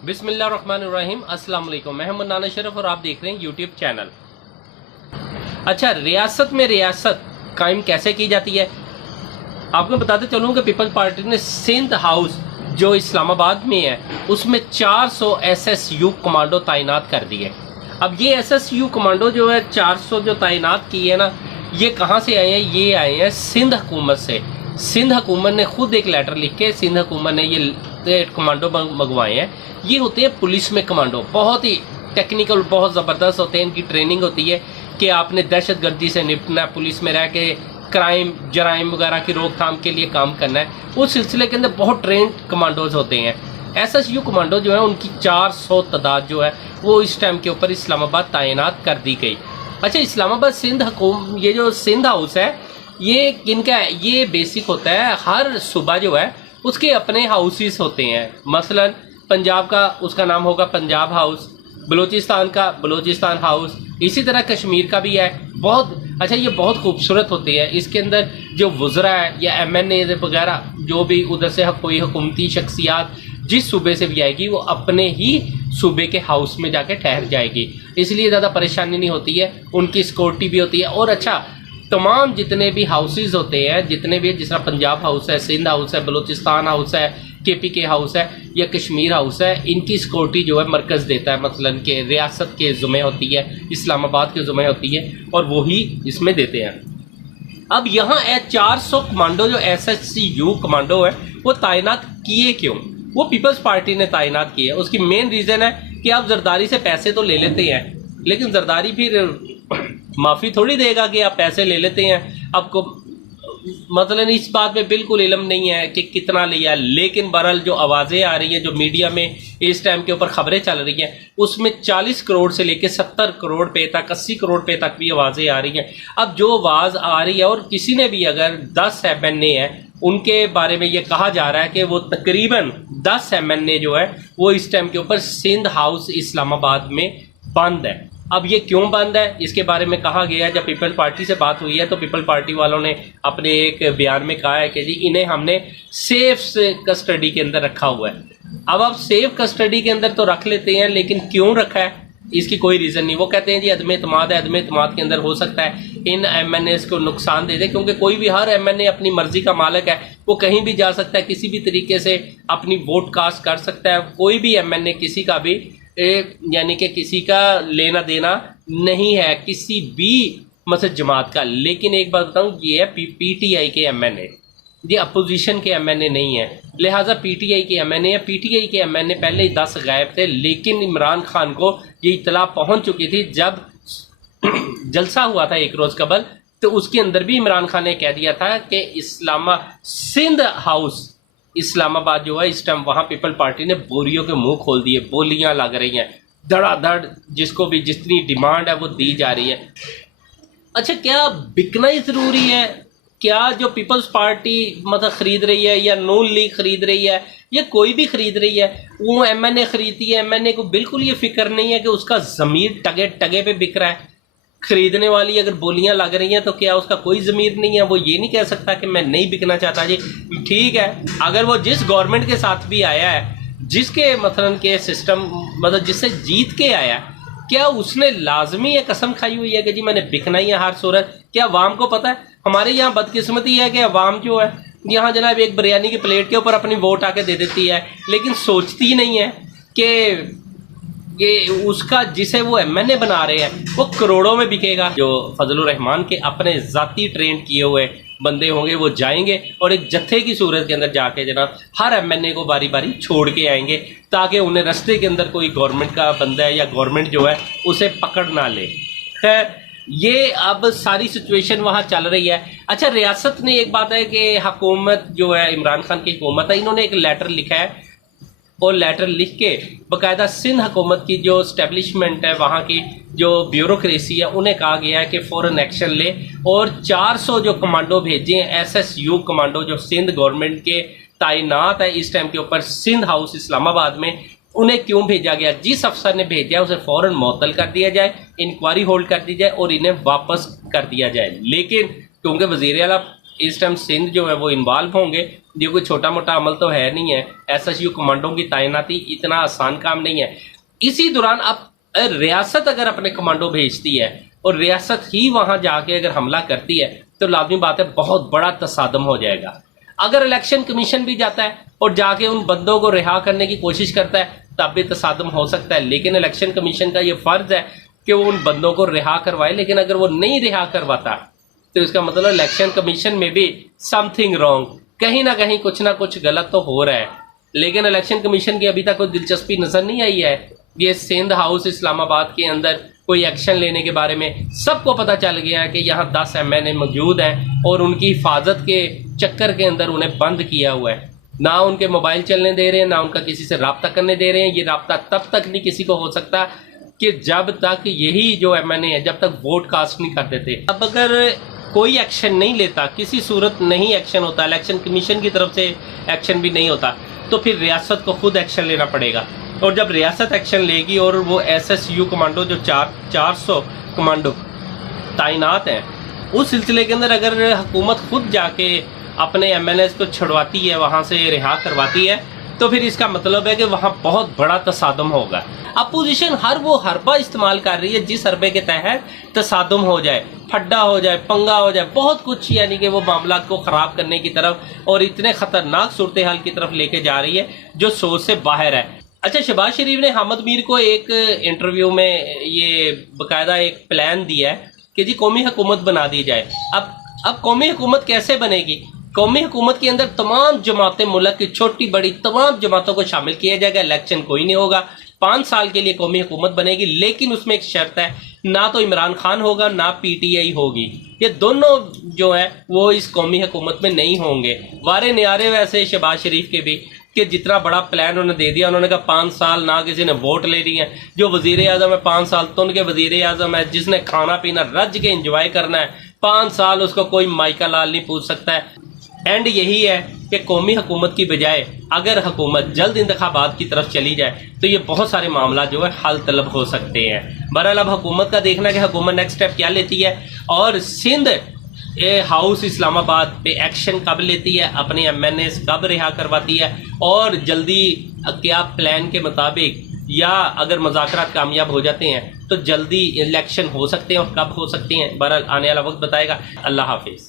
बिस्मिल्लाहिर्रहमानिर्रहीम। अस्सलाम वालेकुम। मैं मोहम्मद नाना शरफ और आप देख रहे हैं यूट्यूब चैनल। अच्छा, रियासत में रियासत कायम कैसे की जाती है आपको बताते चलूँ कि पीपल्स पार्टी ने सिंध हाउस जो इस्लामाबाद में है उसमें 400 एसएसयू कमांडो तैनात कर दिए। अब ये एसएसयू कमांडो जो है 400 जो तैनात किए ना, ये कहाँ से आए हैं? ये आए हैं सिंध हुकूमत से। सिंध हुकूमत ने खुद एक लेटर लिख के सिंध हुकूमत ने ये कमांडो मंगवाए हैं। ये होते हैं पुलिस में कमांडो, बहुत ही टेक्निकल, बहुत ज़बरदस्त होते हैं। इनकी ट्रेनिंग होती है कि आपने दहशत गर्दी से निपटना, पुलिस में रह के क्राइम जराइम वगैरह की रोकथाम के लिए काम करना है। उस सिलसिले के अंदर बहुत ट्रेंड कमांडोज होते हैं। एसएसयू कमांडो जो है उनकी 400 तादाद जो है वो इस टाइम के ऊपर इस्लामाबाद तैनात कर दी गई। अच्छा, इस्लामाबाद सिंध ये जो सिंध हाउस है ये किनका है? ये बेसिक होता है, हर सूबा जो है उसके अपने हाउसेस होते हैं। मसलन पंजाब का उसका नाम होगा पंजाब हाउस, बलूचिस्तान का बलूचिस्तान हाउस, इसी तरह कश्मीर का भी है। बहुत अच्छा, ये बहुत खूबसूरत होती है। इसके अंदर जो वज़रा है या एमएनए वगैरह जो भी उधर से कोई हुकूमती शख्सियात जिस सूबे से भी आएगी वो अपने ही सूबे के हाउस में जाके ठहर जाएगी, इसलिए ज़्यादा परेशानी नहीं होती है। उनकी सिक्योरिटी भी होती है। और अच्छा, तमाम जितने भी हाउसेस होते हैं, जितने भी, जिस तरह पंजाब हाउस है, सिंध हाउस है, बलूचिस्तान हाउस है, केपीके हाउस है या कश्मीर हाउस है, इनकी सिक्योरिटी जो है मरकज़ देता है। मसलन के रियासत के ज़ुम्मे होती है, इस्लामाबाद के ज़ुम्मे होती है और वही इसमें देते हैं। अब यहाँ 400 कमांडो जो एसएसयू कमांडो है वो तैनात किए क्यों? वो पीपल्स पार्टी ने तैनात किए। उसकी मेन रीज़न है कि आप जरदारी से पैसे तो ले लेते हैं, लेकिन जरदारी फिर माफ़ी थोड़ी देगा कि आप पैसे ले लेते हैं। आपको मतलब इस बात में बिल्कुल इल्म नहीं है कि कितना लिया, लेकिन बहरहाल जो आवाज़ें आ रही हैं, जो मीडिया में इस टाइम के ऊपर खबरें चल रही हैं, उसमें 40 करोड़ से लेकर 70 करोड़ पे तक, 80 करोड़ पे तक भी आवाज़ें आ रही हैं। अब जो आवाज़ आ रही है, और किसी ने भी अगर 10 एमएनए है उनके बारे में ये कहा जा रहा है कि वो तकरीबन 10 एमएनए जो है वो इस टाइम के ऊपर सिंध हाउस इस्लामाबाद में बंद है। अब ये क्यों बंद है इसके बारे में कहा गया है। जब पीपल पार्टी से बात हुई है तो पीपल पार्टी वालों ने अपने एक बयान में कहा है कि जी इन्हें हमने सेफ कस्टडी के अंदर रखा हुआ है। अब आप सेफ कस्टडी के अंदर तो रख लेते हैं, लेकिन क्यों रखा है इसकी कोई रीज़न नहीं। वो कहते हैं जी अदम एतमाद है, अदम एतमाद के अंदर हो सकता है इन एमएनएस को नुकसान दे दे, क्योंकि कोई भी, हर एमएनए अपनी मर्जी का मालिक है, वो कहीं भी जा सकता है, किसी भी तरीके से अपनी वोट कास्ट कर सकता है। कोई भी एमएनए किसी का भी यानी कि किसी का लेना देना नहीं है किसी भी मतलब जमात का। लेकिन एक बात बताऊं, ये है पीटीआई के एमएनए, ये अपोजिशन के एमएनए नहीं है, लिहाजा पीटीआई के एमएनए है। पीटीआई के एमएनए पहले ही 10 गायब थे, लेकिन इमरान खान को ये इतला पहुंच चुकी थी जब जलसा हुआ था एक रोज़ कबल, तो उसके अंदर भी इमरान खान ने कह दिया था कि सिंध हाउस इस्लामाबाद जो है इस टाइम वहाँ पीपल पार्टी ने बोरियों के मुंह खोल दिए, बोलियां लग रही हैं धड़ाधड़, जिसको भी जितनी डिमांड है वो दी जा रही है। अच्छा, क्या बिकना ही ज़रूरी है? क्या जो पीपल्स पार्टी मतलब ख़रीद रही है या नून लीग ख़रीद रही है या कोई भी ख़रीद रही है, वो एमएनए ख़रीदती है, एमएनए को बिल्कुल ये फ़िक्र नहीं है कि उसका ज़मीर टगे टगे पे बिक रहा है। खरीदने वाली अगर बोलियां लग रही हैं तो क्या उसका कोई ज़मीर नहीं है? वो ये नहीं कह सकता कि मैं नहीं बिकना चाहता जी। ठीक है, अगर वो जिस गवर्नमेंट के साथ भी आया है, जिसके मतलब के सिस्टम मतलब जिससे जीत के आया, क्या उसने लाजमी ये कसम खाई हुई है कि जी मैंने बिकना ही है हर सूरत? क्या अवाम को पता है? हमारे यहाँ बदकिस्मती है कि अवाम जो है यहाँ जनाब एक बिरयानी की प्लेट के ऊपर अपनी वोट आके दे देती है, लेकिन सोचती ही नहीं है कि ये उसका जिसे वो एमएनए बना रहे हैं वो करोड़ों में बिकेगा। जो फजलुर रहमान के अपने ज़ाती ट्रेन किए हुए बंदे होंगे वो जाएंगे और एक जत्थे की सूरत के अंदर जाके जनाब हर एमएनए को बारी बारी छोड़ के आएंगे, ताकि उन्हें रास्ते के अंदर कोई गवर्नमेंट का बंदा है या गवर्नमेंट जो है उसे पकड़ ना ले। खैर, ये अब सारी सिचुएशन वहाँ चल रही है। अच्छा, रियासत ने एक बात है कि हुकूमत जो है इमरान खान की हुकूमत है, इन्होंने एक लेटर लिखा है और लेटर लिख के बाकायदा सिंध हुकूमत की जो स्टैब्लिशमेंट है, वहाँ की जो ब्यूरोक्रेसी है, उन्हें कहा गया है कि फ़ौरन एक्शन ले और 400 जो कमांडो भेजे हैं एसएसयू कमांडो जो सिंध गवर्नमेंट के तैनात है इस टाइम के ऊपर सिंध हाउस इस्लामाबाद में, उन्हें क्यों भेजा गया? जिस अफसर ने भेजा है उसे फ़ौरन मुअत्तल कर दिया जाए, इंक्वायरी होल्ड कर दी जाए और इन्हें वापस कर दिया जाए। लेकिन क्योंकि वज़ीर आला اس ٹائم سندھ جو ہے وہ انوالو ہوں گے. یہ کوئی چھوٹا موٹا عمل تو ہے نہیں ہے. SSU کمانڈوں کی تعیناتی اتنا آسان کام نہیں ہے. اسی دوران اب ریاست اگر اپنے کمانڈو بھیجتی ہے اور ریاست ہی وہاں جا کے اگر حملہ کرتی ہے تو لازمی بات ہے بہت بڑا تصادم ہو جائے گا. اگر الیکشن کمیشن بھی جاتا ہے اور جا کے ان بندوں کو رہا کرنے کی کوشش کرتا ہے تب بھی تصادم ہو سکتا ہے. لیکن الیکشن کمیشن کا یہ فرض ہے کہ وہ ان بندوں کو رہا کروائے. لیکن اگر وہ نہیں رہا کرواتا تو اس کا مطلب الیکشن کمیشن میں بھی سم تھنگ رانگ، کہیں نہ کہیں کچھ نہ کچھ غلط تو ہو رہا ہے. لیکن الیکشن کمیشن کی ابھی تک کوئی دلچسپی نظر نہیں آئی ہے. یہ سندھ ہاؤس اسلام آباد کے اندر کوئی ایکشن لینے کے بارے میں سب کو پتہ چل گیا ہے کہ یہاں 10 MNA موجود ہیں اور ان کی حفاظت کے چکر کے اندر انہیں بند کیا ہوا ہے. نہ ان کے موبائل چلنے دے رہے ہیں، نہ ان کا کسی سے رابطہ کرنے دے رہے ہیں. یہ رابطہ تب تک نہیں کسی کو ہو سکتا کہ جب تک یہی جو MNA ہے جب تک ووٹ کاسٹ نہیں کر دیتے. اب اگر کوئی ایکشن نہیں لیتا، کسی صورت نہیں ایکشن ہوتا، الیکشن کمیشن کی طرف سے ایکشن بھی نہیں ہوتا، تو پھر ریاست کو خود ایکشن لینا پڑے گا. اور جب ریاست ایکشن لے گی اور وہ SSU کمانڈو جو 400 کمانڈو تعینات ہیں اس سلسلے کے اندر اگر حکومت خود جا کے اپنے MNAs کو چھڑواتی ہے، وہاں سے رہا کرواتی ہے، تو پھر اس کا مطلب ہے کہ وہاں بہت بڑا تصادم ہوگا. اپوزیشن ہر وہ حربہ استعمال کر رہی ہے جس حربے کے تحت تصادم ہو جائے، پھڈا ہو جائے، پنگا ہو جائے، بہت کچھ، یعنی کہ وہ معاملات کو خراب کرنے کی طرف اور اتنے خطرناک صورتحال کی طرف لے کے جا رہی ہے جو سوچ سے باہر ہے. اچھا، شہباز شریف نے حامد میر کو ایک انٹرویو میں یہ باقاعدہ ایک پلان دیا ہے کہ جی قومی حکومت بنا دی جائے. اب قومی حکومت کیسے بنے گی؟ قومی حکومت کے اندر تمام جماعتیں، ملک کی چھوٹی بڑی تمام جماعتوں کو شامل کیا جائے گا. الیکشن کوئی نہیں ہوگا، 5 سال کے لیے قومی حکومت بنے گی. لیکن اس میں ایک شرط ہے، نہ تو عمران خان ہوگا نہ PTI ہوگی. یہ دونوں جو ہیں وہ اس قومی حکومت میں نہیں ہوں گے. وارے نیارے ویسے شہباز شریف کے بھی کہ جتنا بڑا پلان انہوں نے دے دیا، انہوں نے کہا 5 سال نہ کسی نے ووٹ لے لی ہیں. جو وزیر اعظم ہے 5 سال تو ان کے وزیر اعظم ہے، جس نے کھانا پینا رج کے انجوائے کرنا ہے 5 سال اس کو کوئی مائکا لال نہیں پوچھ سکتا ہے. اینڈ یہی ہے کہ قومی حکومت کی بجائے اگر حکومت جلد انتخابات کی طرف چلی جائے تو یہ بہت سارے معاملات جو ہے حل طلب ہو سکتے ہیں. بہرحال اب حکومت کا دیکھنا کہ حکومت نیکسٹ اسٹیپ کیا لیتی ہے اور سندھ ہاؤس اسلام آباد پہ ایکشن کب لیتی ہے، اپنے MNAs کب رہا کرواتی ہے، اور جلدی کیا پلان کے مطابق، یا اگر مذاکرات کامیاب ہو جاتے ہیں تو جلدی الیکشن ہو سکتے ہیں اور کب ہو سکتے ہیں. بہرحال آنے والا وقت بتائے گا. اللہ حافظ.